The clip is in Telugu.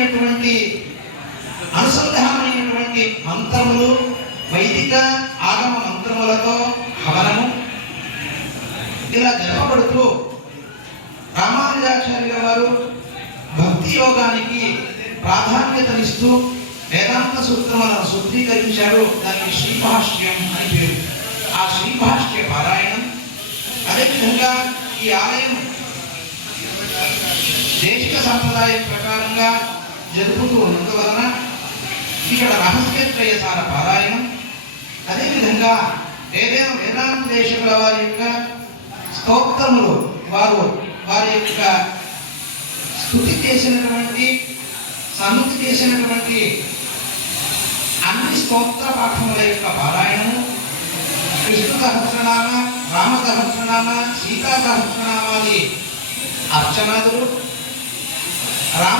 అద్భుతమైనటువంటి అనుసంధానమైనటువంటి మంత్రములు, వైదిక ఆగమ మంత్రములతో హవనము ఇలా జరపబడుతూ రామానుజాచార్యుల వారు భక్తి యోగానికి ప్రాధాన్యతనిస్తూ వేదాంత సూత్రములను సూత్రీకరించారు. దానికి శ్రీభాష్యం అని పేరు. ఆ శ్రీభాష్య పారాయణం అదేవిధంగా ఈ ఆలయం దేశిక సంప్రదాయం ప్రకారంగా జరుపుతూ ఉన్నందువలన ఇక్కడ రహస్యత్రయసార పారాయణం, అదేవిధంగా ఏదైనా వేదాంత దేశకుల వారి యొక్క స్తోత్రములు వారి యొక్క స్తుతి చేసినటువంటి సన్నుతి చేసినటువంటి అన్ని స్తోత్ర పాఠముల యొక్క పారాయణము, విష్ణు సహస్రనామ, రామ సహస్రనామ, సీతా సహస్రనామాది అర్చనాదులు, రామ